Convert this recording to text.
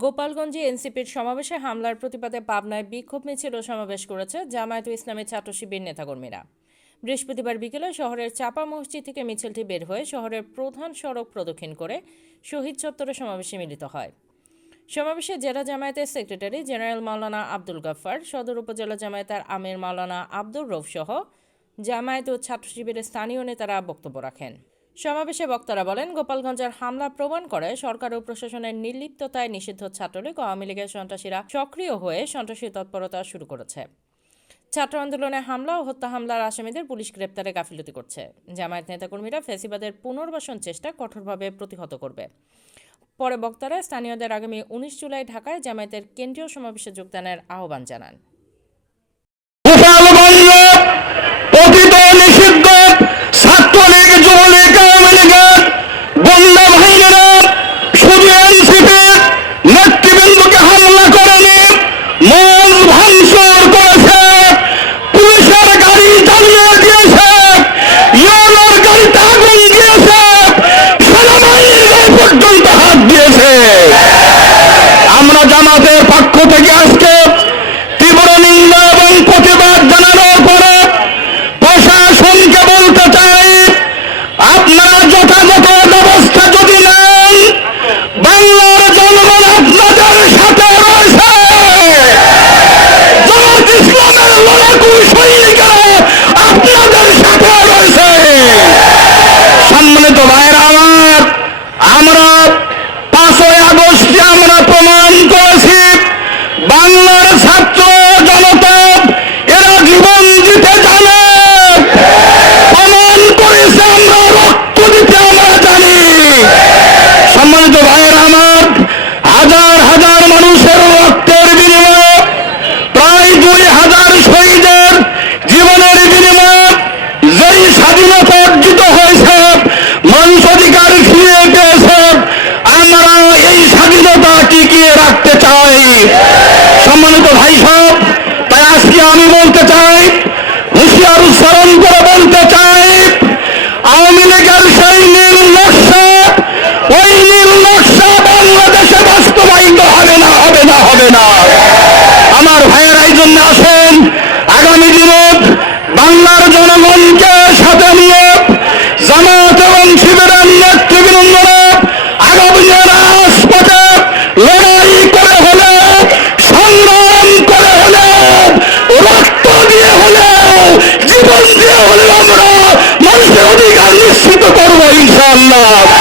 গোপালগঞ্জে এনসিপির সমাবেশে হামলার প্রতিবাদে পাবনায় বিক্ষোভ মিছিল ও সমাবেশ করেছে জামায়াত ইসলামী ছাত্র শিবির নেতাকর্মীরা। বৃহস্পতিবার বিকেলে শহরের চাপা মসজিদ থেকে মিছিলটি বের হয়ে শহরের প্রধান সড়ক প্রদক্ষিণ করে শহীদ চত্বরে সমাবেশে মিলিত হয়। সমাবেশে জেলা জামায়াতের সেক্রেটারি জেনারেল মাওলানা আব্দুল গাফফার, সদর উপজেলা জামায়াতের আমির মাওলানা আব্দুর রৌফ সহ জামায়াত ও ছাত্র শিবিরের স্থানীয় নেতারা বক্তব্য রাখেন। সমাবেশে বক্তারা বলেন, গোপালগঞ্জের হামলা প্রমাণ করে সরকার ও প্রশাসনের নির্লিপ্ততায় নিষিদ্ধ ছাত্রলীগ আওয়ামী লীগের সন্ত্রাসীরা সক্রিয় হয়ে সন্ত্রাসী তৎপরতা শুরু করেছে। ছাত্র আন্দোলনে হামলা ও হত্যা হামলার আসামিদের পুলিশ গ্রেপ্তারে গাফিলতি করছে। জামায়াত নেতাকর্মীরা ফেসিবাদের পুনর্বাসন চেষ্টা কঠোরভাবে প্রতিহত করবে। পরে বক্তারা স্থানীয়দের আগামী উনিশ জুলাই ঢাকায় জামায়াতের কেন্দ্রীয় সমাবেশে যোগদানের আহ্বান জানান। হুঁশিয়ার উচ্চারণ করে বলতে চাই। God.